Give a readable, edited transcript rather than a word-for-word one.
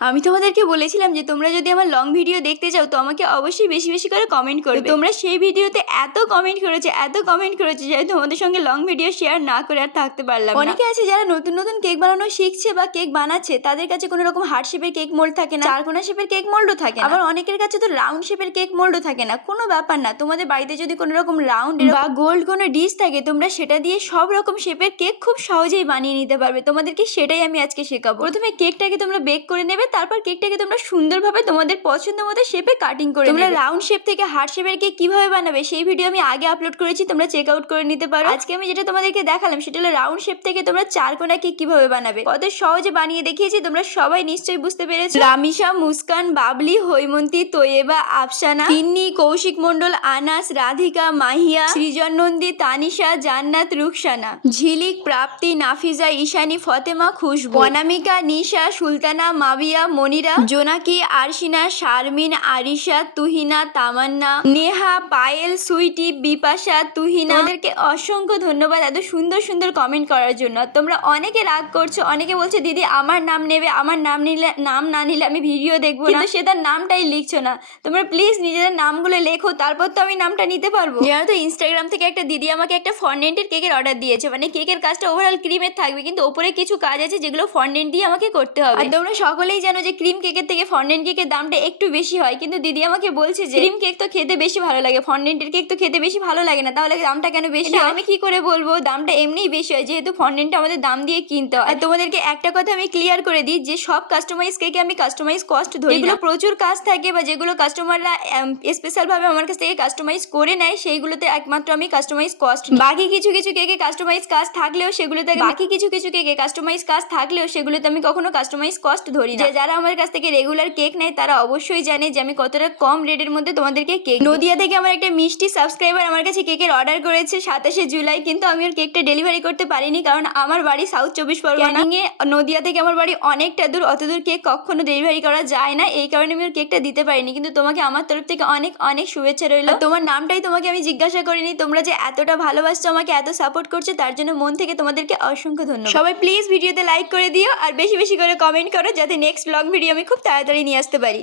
আমি তোমাদেরকে বলেছিলাম যে তোমরা যদি আমার লং ভিডিও দেখতে চাও তো আমাকে অবশ্যই বেশি বেশি করে কমেন্ট করবে। তোমরা সেই ভিডিওতে এত কমেন্ট করেছো যে তোমাদের সঙ্গে লং ভিডিও শেয়ার না করে আর থাকতে পারলাম না। অনেকে আছে যারা নতুন নতুন কেক বানানো শিখছে বা কেক বানাচ্ছে, তাদের কাছে কোনো রকম হার্ট শেপের কেক মোল্ড থাকে না, চারকোনা শেপের কেক মোল্ডও থাকে না, আবার অনেকের কাছে তো রাউন্ড শেপের কেক মোল্ডও থাকে না। কোনো ব্যাপার না, তোমাদের বাড়িতে যদি কোনো রকম রাউন্ড বা গোল্ড কোনো ডিশ থাকে তোমরা সেটা দিয়ে সব রকম শেপের কেক খুব সহজেই বানিয়ে নিতে পারবে। তোমাদেরকে সেটাই আমি আজকে শেখাবো। প্রথমে কেকটাকে তোমরা বেক করে নেবে, তারপর কেকটাকে তোমরা সুন্দরভাবে তোমাদের পছন্দ মতো শেপে কাটিং করে তোমরা রাউন্ড শেপ থেকে হার্ট শেপের কেক কিভাবে বানাবে সেই ভিডিও আমি আগে আপলোড করেছি, তোমরা চেক আউট করে নিতে পারো। আজকে আমি যেটা তোমাদেরকে দেখালাম সেটা হলো রাউন্ড শেপ থেকে তোমরা চারকোনা কেক কিভাবে বানাবে। কত সহজে বানিয়ে দেখিয়েছি, তোমরা সবাই নিশ্চয়ই বুঝতে পেরেছো। রামিশা, মুস্কান, বাবলি, হৈমন্তী, তৈয়েবা, আফসানা, তিন্নি, কৌশিক মন্ডল, আনাস, রাধিকা, মাহিয়া, সৃজন নন্দী, তানিশা, জান্নাত, রুকসানা, ঝিলিক, প্রাপ্তি, নাফিজা, ঈশানী, ফতেমা, খুশবু, অনামিকা, নিশা, সুলতানা, মাবিয়া, মনিরা, জোনাকি, আরশিনা, শারমিন, আরিশা, তুহিনা, তামান্না, নেহা, পায়েল, সুইটি, বিপাশা, তুহিনা। তোমাদেরকে অসংখ্য ধন্যবাদ এত সুন্দর সুন্দর কমেন্ট করার জন্য। তোমরা অনেকে রাগ করছো, অনেকে বলছে দিদি আমার নাম নেবে, আমার নাম না নিলে আমি ভিডিও দেখবো না, কিন্তু সে তার নামটাই লিখছো না। তোমরা প্লিজ নিজেদের নামগুলো লেখো, তারপর তো আমি নামটা নিতে পারবো। জানো তো ইনস্টাগ্রাম থেকে একটা দিদি আমাকে একটা ফন্ডেন্টের কেকের অর্ডার দিয়েছে, মানে কেকের কাজটা ওভারঅল ক্রিমের থাকবে কিন্তু ওপরে কিছু কাজ আছে যেগুলো ফন্ডেন্ট দিয়ে আমাকে করতে হবে। আর তোমরা সকলেই জানো যে ক্রিম কেকের থেকে ফন্ডেন্ট কেকের দামটা একটু বেশি হয়, কিন্তু দিদি আমাকে বলছে যে ক্রিম কেক তো খেতে বেশি ভালো লাগে, ফন্ডেন্টের কেক তো খেতে বেশি ভালো লাগে না, তাহলে দামটা কেন বেশি হয়? আমি কি করে বলবো দামটা এমনিই বেশি হয়, যেহেতু ফন্ডেন্টটা আমাদের দাম দিয়ে কিনতে হয়। আর তোমাদেরকে একটা কথা আমি ক্লিয়ার করে দিই যে সব কাস্টমাইজ কেকে আমি কাস্টমাইজ কস্ট ধরি না। যেগুলো প্রচুর কাজ থাকে বা যেগুলো কাস্টমাররা স্পেশাল ভাবে আমার কাছ থেকে কাস্টমাইজ করে নেয় সেইগুলোতে একমাত্র আমি কাস্টমাইজ কস্ট। বাকি কিছু কিছু কেকে কাস্টমাইজ কাজ থাকলেও সেগুলোতে আমি কখনো কাস্টমাইজ কস্ট ধরি না। যারা আমার কাছ থেকে রেগুলার কেক নেয় তারা অবশ্যই জানে যে আমি কতটা কম রেটের মধ্যে তোমাদেরকে কেক। নদিয়া থেকে আমার একটা মিষ্টি সাবস্ক্রাইবার আমার কাছে কেকের অর্ডার করেছে 27শে জুলাই, কিন্তু আমি ওর কেকটা ডেলিভারি করতে পারিনি কারণ আমার বাড়ি সাউথ 24 পরগনা। নদিয়া থেকে আমার বাড়ি অনেকটা দূর, অত দূর কেক কখনো ডেলিভারি করা যায় না, এই কারণে আমি ওর কেকটা দিতে পারিনি। কিন্তু তোমাকে আমার তরফ থেকে অনেক অনেক শুভেচ্ছা রইল। তোমার নামটাই তোমাকে আমি জিজ্ঞাসা করিনি, তোমরা যে এতটা ভালোবাসছো আমাকে, এত সাপোর্ট করছো, তার জন্য মন থেকে তোমাদেরকে অসংখ্য ধন্যবাদ। সবাই প্লিজ ভিডিওতে লাইক করে দিও আর বেশি বেশি করে কমেন্ট করো যাতে নেক্সট ব্লগ ভিডিও আমি খুব তাড়াতাড়ি নিয়ে আসতে পারি।